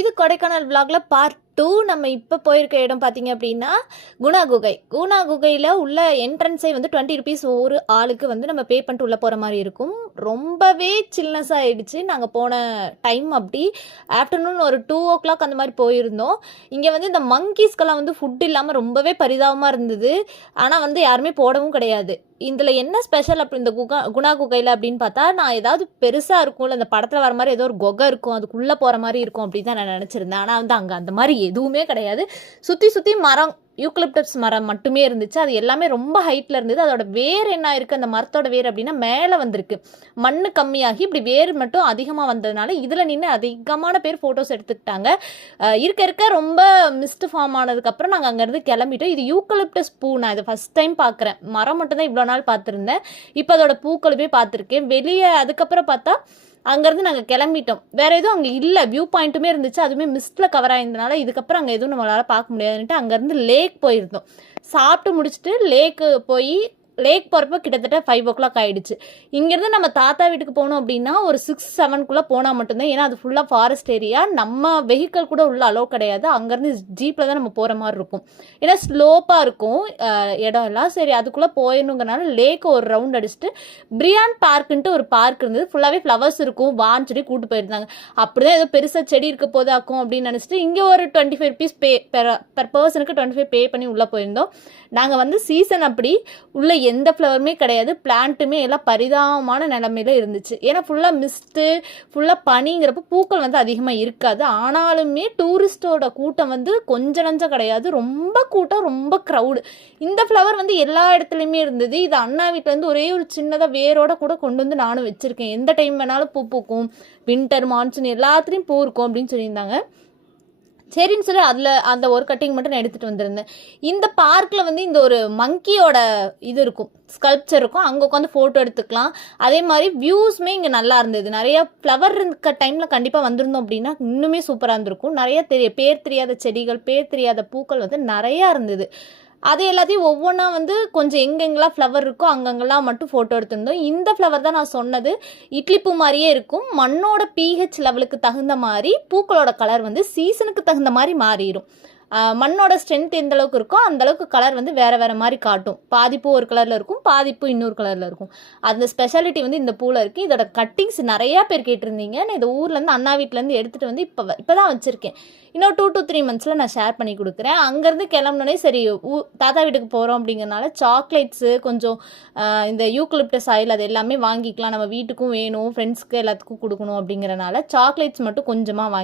இது கொடைக்கானல் விலாக்ல பார்ட் 2. நம்ம இப்போ போயிருக்க இடம் பார்த்தீங்க அப்படின்னா குணா குகை. குணா குகையில் உள்ள என்ட்ரன்ஸே வந்து 20 ருபீஸ் ஒரு ஆளுக்கு வந்து நம்ம பே பண்ணிட்டு உள்ளே போகிற மாதிரி இருக்கும். ரொம்பவே சில்னஸாக ஆகிடுச்சு. நாங்கள் போன டைம் அப்படி ஆஃப்டர்நூன் ஒரு 2 o'clock அந்த மாதிரி போயிருந்தோம். இங்கே வந்து இந்த மங்கீஸ்க்கெல்லாம் வந்து ஃபுட் இல்லாமல் ரொம்பவே பரிதாபமாக இருந்தது. ஆனால் வந்து யாருமே போடவும் கிடையாது. இதில் என்ன ஸ்பெஷல் அப்படி இந்த குணா குகையில் அப்படின்னு பார்த்தா, நான் ஏதாவது பெருசாக இருக்கும்ல, இந்த படத்தில் வர மாதிரி ஏதோ ஒரு குகை இருக்கும், அதுக்குள்ளே போகிற மாதிரி இருக்கும் அப்படி தான் நான் நினச்சிருந்தேன். ஆனால் வந்து அங்கே அந்த மாதிரி எதுவுமே கிடையாது. சுற்றி சுற்றி மரம், யூக்கலிப்டஸ் மரம் மட்டுமே இருந்துச்சு. அது எல்லாமே ரொம்ப ஹைட்டில் இருந்தது. அதோட வேர் என்ன இருக்குது, அந்த மரத்தோட வேர் அப்படின்னா மேலே வந்திருக்கு. மண் கம்மியாகி இப்படி வேர் மட்டும் அதிகமாக வந்ததுனால இதில் நின்று அதிகமான பேர் ஃபோட்டோஸ் எடுத்துக்கிட்டாங்க. இருக்க ரொம்ப மிஸ்ட் ஃபார்ம் ஆனதுக்கப்புறம் நாங்கள் அங்கேருந்து கிளம்பிட்டோம். இது யூக்கலிப்டஸ் பூ. நான் இதை ஃபஸ்ட் டைம் பார்க்குறேன். மரம் மட்டும் தான் இவ்வளோ நாள் பார்த்துருந்தேன். இப்போ அதோட பூக்களுமே பார்த்துருக்கேன். வெளியே அதுக்கப்புறம் பார்த்தா அங்கேருந்து நாங்கள் கிளம்பிட்டோம். வேறு எதுவும் அங்கே இல்லை. வியூ பாயிண்ட்டுமே இருந்துச்சு, அதுவுமே மிஸ்ட்டில் கவர் ஆயிருந்தனால இதுக்கப்புறம் அங்கே எதுவும் நம்மளால் பார்க்க முடியாதுன்ட்டு அங்கேருந்து லேக் போயிருந்தோம். சாப்பிட்டு முடிச்சுட்டு லேக்கு போய் லேக் போகிறப்ப கிட்டத்தட்ட 5 o'clock ஆகிடுச்சு. இங்கேருந்து நம்ம தாத்தா வீட்டுக்கு போகணும் அப்படின்னா ஒரு 6-7 போனால் மட்டும்தான். ஏன்னா அது ஃபுல்லாக ஃபாரஸ்ட் ஏரியா. நம்ம வெஹிக்கிள் கூட உள்ள அலோவ் கிடையாது. அங்கேருந்து ஜீப்பில் தான் நம்ம போகிற மாதிரி இருக்கும். ஏன்னா ஸ்லோப்பாக இருக்கும் இடம் எல்லாம். சரி, அதுக்குள்ளே போயிடணுங்கிறனால லேக்கு ஒரு ரவுண்ட் அடிச்சுட்டு பிரியான் பார்க்குன்ட்டு ஒரு பார்க் இருந்தது. ஃபுல்லாகவே ஃப்ளவர்ஸ் இருக்கும், வான்னு சொல்லி கூப்பிட்டு போயிருந்தாங்க. அப்படி தான் ஏதோ பெருசாக செடி இருக்க போதாக்கும் அப்படின்னு நினச்சிட்டு இங்கே ஒரு 25 ருபீஸ் பெர் பர்சனுக்கு 25 பே பண்ணி உள்ளே போயிருந்தோம். நாங்கள் வந்து சீசன் அப்படி உள்ள எந்த ஃப்ளவருமே கிடையாது. பிளான்ட்டுமே எல்லாம் பரிதாபமான நிலமையில இருந்துச்சு. ஏன்னா ஃபுல்லாக மிஸ்ட்டு, ஃபுல்லாக பனிங்கிறப்ப பூக்கள் வந்து அதிகமாக இருக்காது. ஆனாலுமே டூரிஸ்டோட கூட்டம் வந்து கொஞ்சம் நஞ்சம் கிடையாது. ரொம்ப கூட்டம், ரொம்ப க்ரௌடு. இந்த ஃப்ளவர் வந்து எல்லா இடத்துலையுமே இருந்தது. இது அண்ணா வீட்டிலேருந்து ஒரே ஒரு சின்னதாக வேரோட கூட கொண்டு வந்து நானும் வச்சுருக்கேன். எந்த டைம் வேணாலும் பூ பூக்கும். வின்டர், மான்சூன் எல்லாத்துலேயும் பூ இருக்கும் அப்படின்னு சொல்லியிருந்தாங்க. சரின்னு சொல்லி அதில் அந்த ஒரு கட்டிங் மட்டும் நான் எடுத்துகிட்டு வந்திருந்தேன். இந்த பார்க்கில் வந்து இந்த ஒரு மங்கியோட இது இருக்கும், ஸ்கல்ப்சர் இருக்கும். அங்கே உட்காந்து ஃபோட்டோ எடுத்துக்கலாம். அதே மாதிரி வியூஸுமே இங்கே நல்லா இருந்தது. நிறையா ஃப்ளவர் இருக்க டைமில் கண்டிப்பாக வந்திருந்தோம் அப்படின்னா இன்னுமே சூப்பராக இருந்திருக்கும். நிறைய பேர் தெரியாத செடிகள், பேர் தெரியாத பூக்கள் வந்து நிறையா இருந்தது. அது எல்லாத்தையும் ஒவ்வொன்றா வந்து கொஞ்சம் எங்கெங்கெல்லாம் ஃப்ளவர் இருக்கோ அங்கங்கெல்லாம் மட்டும் ஃபோட்டோ எடுத்திருந்தோம். இந்த ஃப்ளவர் தான் நான் சொன்னது. இட்லி பூ மாதிரியே இருக்கும். மண்ணோட pH லெவலுக்கு தகுந்த மாதிரி பூக்களோட கலர் வந்து சீசனுக்கு தகுந்த மாதிரி மாறிடும். மண்ணோட ஸ்ட்ரென்த் எந்த அளவுக்கு இருக்கோ அந்த அளவுக்கு கலர் வந்து வேறு வேறு மாதிரி காட்டும். பாதிப்பு ஒரு கலரில் இருக்கும், பாதிப்பு இன்னொரு கலரில் இருக்கும். அந்த ஸ்பெஷாலிட்டி வந்து இந்த பூவில் இருக்குது. இதோட கட்டிங்ஸ் நிறையா பேர் கேட்டிருந்தீங்க. நான் இந்த ஊர்லேருந்து அண்ணா வீட்டிலேருந்து எடுத்துகிட்டு வந்து இப்போ தான் வச்சுருக்கேன். இன்னும் 2 to 3 months நான் ஷேர் பண்ணி கொடுக்குறேன். அங்கேருந்து கிளம்புனோடனே சரி தாத்தா வீட்டுக்கு போகிறோம் அப்படிங்கிறனால சாக்லேட்ஸு, கொஞ்சம் இந்த யூக்கலிப்டஸ் ஆயில் அது எல்லாமே வாங்கிக்கலாம். நம்ம வீட்டுக்கும் வேணும், ஃப்ரெண்ட்ஸ்க்கு எல்லாத்துக்கும் கொடுக்கணும் அப்படிங்கிறனால சாக்லேட்ஸ் மட்டும் கொஞ்சமாக